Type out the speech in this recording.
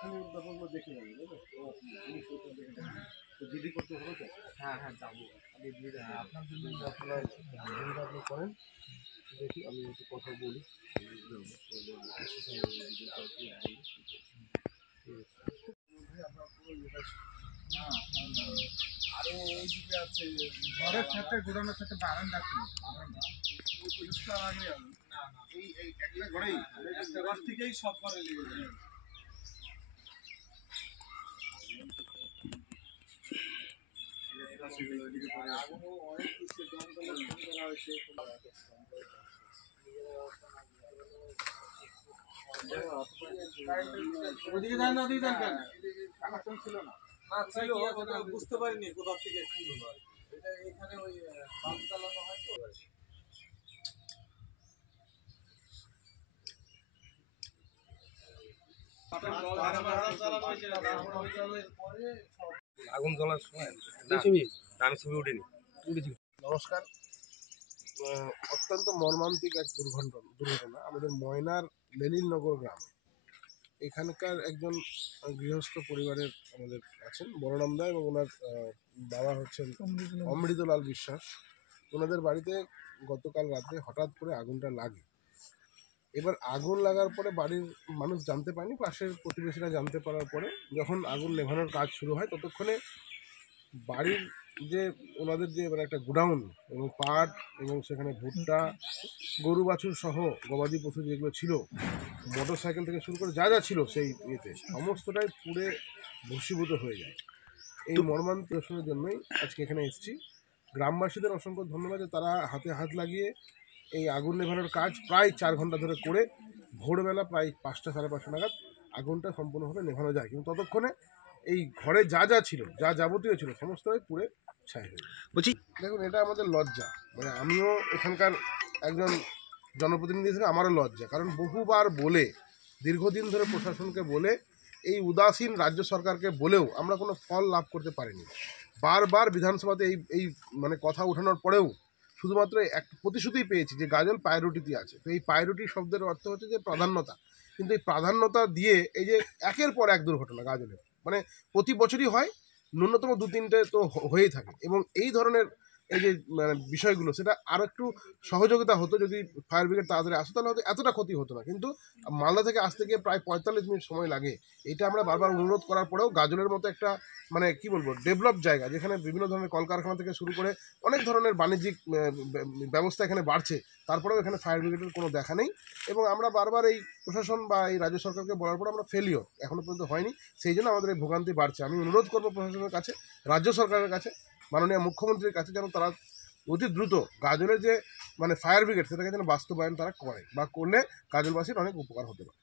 খালি ব্যাপারগুলো দেখে যাবে, তো দিদি করতে হবে তো। হ্যাঁ হ্যাঁ যাবো। আপনার জন্য আপনার দিদিটা আপনি করেন, দেখি আমি একটু কথা বলি। আরো ওইদিকে আছে ঘরের সাথে গোডাউনের সাথে বারান্দা ছিল, পরিষ্কার আগে এই একটা ঘরেই একটা ঘর থেকেই সব ঘরে লেগে যায়। অনেক কিছু দমকলে ফোন করা হয়েছে। ওদিকে যান না, ওদিকে যান কেন? কানেকশন ছিল না। না ছিল, ওটা বুঝতে পারিনি কোথা থেকে কি হলো। এটা এখানে ওই বাল্ব চালানো হয় তো। আগুন জ্বলার সময় আমি ছবি উঠিনি। নমস্কার। অত্যন্ত মর্মান্তিক এক দুর্ঘটনা আমাদের ময়নার লেলিননগর গ্রাম। এখানকার একজন গৃহস্থ পরিবারের আমাদের আছেন বড়রামদা এবং ওনার বাবা হচ্ছেন অমৃতলাল বিশ্বাস। ওনাদের বাড়িতে গতকাল রাতে হঠাৎ করে আগুনটা লাগে। এবার আগুন লাগার পরে বাড়ির মানুষ জানতে পারেনি, পাশের প্রতিবেশীরা জানতে পারার পরে যখন আগুন নেভানোর কাজ শুরু হয় ততক্ষণে বাড়ির যে ওনাদের যে মানে একটা গোডাউন এবং পাট এবং সেখানে ভুট্টা, গরু বাছুর সহ গবাদি পশু যেগুলো ছিল, মোটর সাইকেল থেকে শুরু করে যা যা ছিল সেই ইয়েতে সমস্তটাই পুড়ে ভস্মীভূত হয়ে যায়। এই মর্মান্তিক দর্শনের জন্যই আজকে এখানে এসেছি। গ্রামবাসীদের অসংখ্য ধন্যবাদ যে তারা হাতে হাত লাগিয়ে এই আগুন নেভানোর কাজ প্রায় 4 ঘন্টা ধরে করে ভোরবেলা প্রায় 5টা সাড়ে 5টা নাগাদ আগুনটা সম্পূর্ণভাবে নেভানো যায়। কিন্তু ততক্ষণে এই ঘরে যা যা ছিল, যা যাবতীয় ছিল সমস্তটাই পুড়ে ছাই হয়ে যায়। বলছি দেখুন, এটা আমাদের লজ্জা, মানে আমিও এখানকার একজন জনপ্রতিনিধি হিসেবে আমারও লজ্জা, কারণ বহুবার বলে দীর্ঘদিন ধরে প্রশাসনকে বলে এই উদাসীন রাজ্য সরকারকে বলেও আমরা কোনো ফল লাভ করতে পারিনি। বারবার বিধানসভাতে এই মানে কথা ওঠানোর পরেও শুধুমাত্র এক প্রতিশ্রুতিই পেয়েছি যে গাজল প্রায়োরিটিতে আছে। তো এই প্রায়োরিটি শব্দের অর্থ হচ্ছে যে প্রাধান্যতা, কিন্তু এই প্রাধান্যতা দিয়ে এই যে একের পর এক দুর্ঘটনা গাজলের মানে প্রতি বছরই হয়, ন্যূনতম 2-3টে তো হয়েই থাকে। এবং এই ধরনের এই যে মানে বিষয়গুলো সেটা আরও একটু সহযোগিতা হতো যদি ফায়ার ব্রিগেড তাড়াতাড়ি আসতো, তাহলে হয়তো এতটা ক্ষতি হতো না। কিন্তু মালদা থেকে আসতে গিয়ে প্রায় 45 মিনিট সময় লাগে। এটা আমরা বারবার অনুরোধ করার পরেও গাজলের মতো একটা মানে কি বলবো ডেভেলপ জায়গা, যেখানে বিভিন্ন ধরনের কলকারখানা থেকে শুরু করে অনেক ধরনের বাণিজ্যিক ব্যবস্থা এখানে বাড়ছে, তারপরেও এখানে ফায়ার ব্রিগেডের কোনো দেখা নেই। এবং আমরা বারবার এই প্রশাসন বা এই রাজ্য সরকারকে বলার পর আমরা ফেলিওর এখনও পর্যন্ত হয়নি, সেই জন্য আমাদের এই ভোগান্তি বাড়ছে। আমি অনুরোধ করবো প্রশাসনের কাছে, রাজ্য সরকারের কাছে, মাননীয় মুখ্যমন্ত্রীর কাছে, যেন তারা অতি দ্রুত গাজলের যে মানে ফায়ার ব্রিগেড সেটাকে যেন বাস্তবায়ন তারা করে, বা করলে গাজলবাসীর অনেক উপকার হতে পারে।